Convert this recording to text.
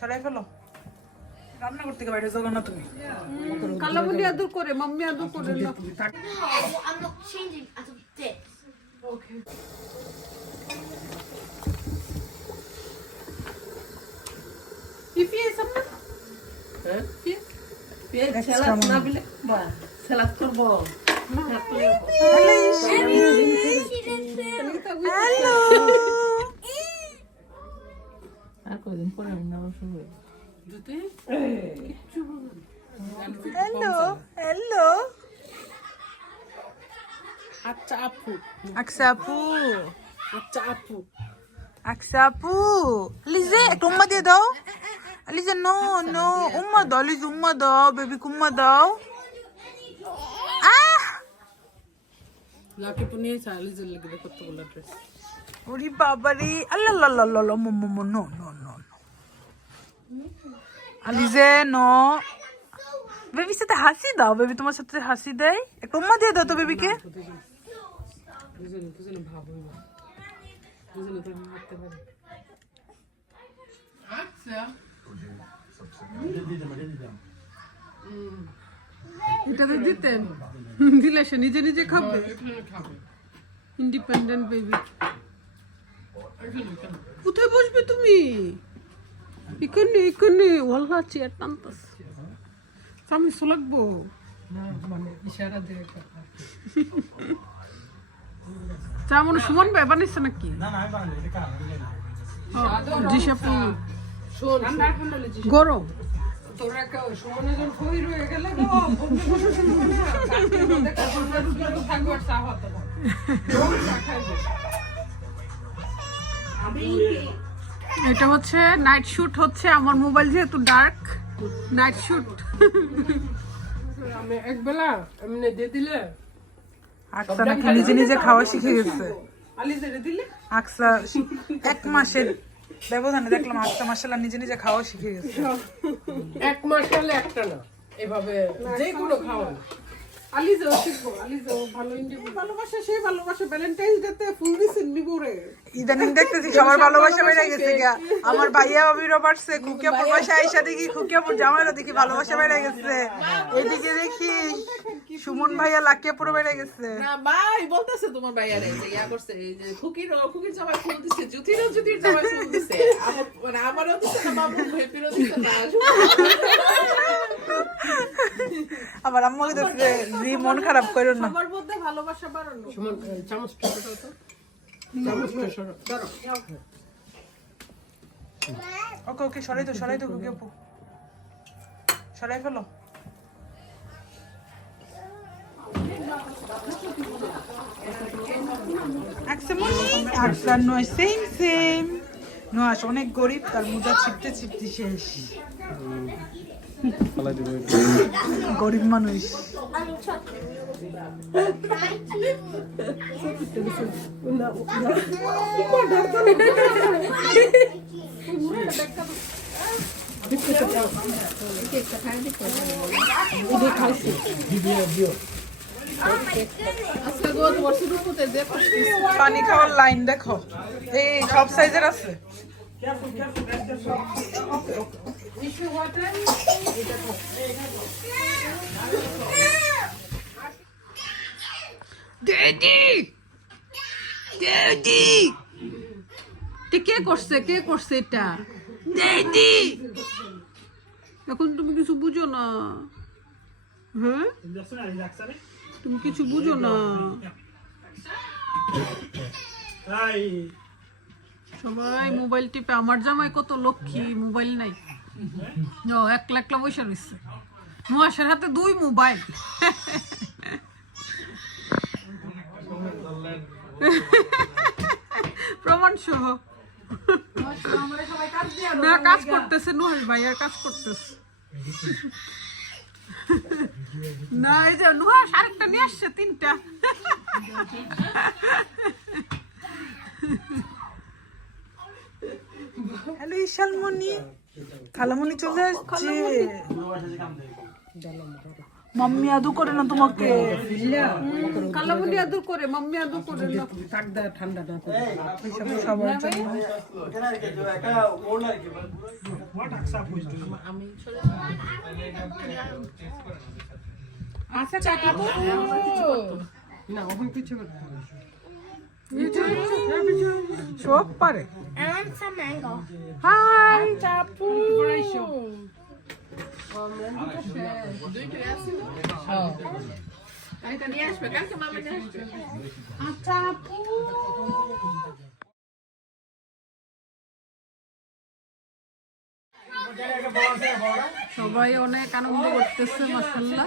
সরাই ফেলো। রান্না করতে গিয়ে বাইরে যাও না তুমি। কালা বলি আদর করে, মাম্মি আদর করে না। I'm not changing as of this. Okay. পিপি এসব না? হ্যাঁ? পিপি সালাদ না বলে বা সালাদ করব। হ্যালো। আর কদিন পরে আমি না শুরু যদি হ্যালো হ্যালো। আচ্ছা আপু, আকসা আপু, আচ্ছা আপু। আকসা আপু। লিজে একটু উম্মা দিয়ে দাও। লিজে নো নো, উম্মা দাও লিজে, উম্মা দাও বেবিকে, উম্মা দাও। আহ লাকি পুনিয়ে চালি জল লাগে কতগুলো ড্রেস। ওরে বাবারে, আল্লাহ আল্লাহ আল্লাহ, মম নো নো নো। লিজে নো। বেবির সাথে হাসি দাও, বেবি তোমার সাথে হাসি দেয়। একটু উম্মা দিয়ে দাও তো বেবিকে। দুজনে ভাব হইবা, দুজনে তো হাঁটতে পারে। আচ্ছা এটা তো দিতেন, দিলে সে নিজে নিজে খাবে। Independent baby. কোথায় বসবে তুমি? এখানে এখানে ওয়াল্লা চেয়ার টানতাস। আমি লাগবো না, মানে ইশারা দিয়ে চা মনে সুমন ভাই বানিয়েছে নাকি? না না আমি বানাই এটা কার জিসাপু গরম তোরা কেউ সুমনে যখন ফই রয়ে গেলে এটা হচ্ছে নাইট শুট হচ্ছে আমার মোবাইল, যেহেতু ডার্ক নাইট শুট আমি একবেলা এমনি দিয়ে দিলে। আকসা নাকি নিজে নিজে খাওয়া শিখে গেছে। আলি জেনে দিলে আকসা 1 মাসের ব্যবধানে দেখলাম আকসা মাশাআল্লাহ নিজে নিজে খাওয়া শিখে গেছে। 1 মাস হলে একটা না, এভাবে যে কোনো খাওয়া। আলিজাও শিখবো, আলিজাও ভালো ইন্ডিয়ান ভালোবাসা, সেই ভালোবাসা ভ্যালেন্টাইন্স ডে তে ফুল দিছেন নিবরে। ইদানিং দেখতেছি সবার ভালোবাসা বেড়ে গেছে গা। আমার ভাইয়া ভাবিরও বাড়ছে, খুকিয়াপুর বাসা আইসা দেখি খুকিয়াপুর জামাইরও দেখি ভালোবাসা বেড়ে গেছে। এদিকে দেখি সুমন ভাইয়া লাকিয়াপুর বেড়ে গেছে। না ভাই বলতেছে তোমার ভাইয়ারে যে ইয়া করছে, এই যে খুকির জামাই ফুল দিছে, জুতির জামাই ফুল দিছে, মানে আমারও দিছে না, বাবু ভেপিরও দিছে না। আমার আম্মুকে দেখতে জি মন খারাপ করো না। সবার মধ্যে ভালোবাসা বাড়ানো। সুমন চামচটা দাও তো, চামচটা সরো ধরো। ওকে ওকে সরাই দাও খুকিয়াপু, সরাই ফেলো। আকসা নয় সেম নোয়াস অনেক গরিব, তার মুজা ছিপতে শেষ। গরিব মানুষ। পানি খাওয়ার লাইন দেখো, এই সব সাইজের আছে। কে করছে এটা? এখন তুমি কিছু বুঝো না, হ্যাঁ তুমি কিছু বুঝো না। সবাই মোবাইল টিপে, আমার জামাই কত লক্ষ্মী, মোবাইল নাই, একলা বসে রয়েছে। নোয়াশের হাতে 2 মোবাইল। প্রমাণ সহ না কাজ করতেছে, নুহাস ভাই আর কাজ করতেছে না। এই যে নুহাস আরেকটা নিয়ে আসছে, 3টা। হ্যালো ইশালমণি, খালামণি চলে আসছে। মাম্মি আদু করে না তোমাকে। কালামুনি আদর করে, মাম্মি আদর করে না। থাক দা, ঠান্ডা না করে। সবার জন্য What accept was doing? আচ্ছা কাকাবু না, ওখান পিছে করতে হবে। সব পারে। I want some mango. হাই চাপু বড়াইছো। দুইটাই আছে না? তাই তো নিয়ে আসবে, কালকে মামা নিয়ে আসবে। আচ্ছা আপু সবাই অনেক আনন্দ করতেছে মাশাআল্লাহ।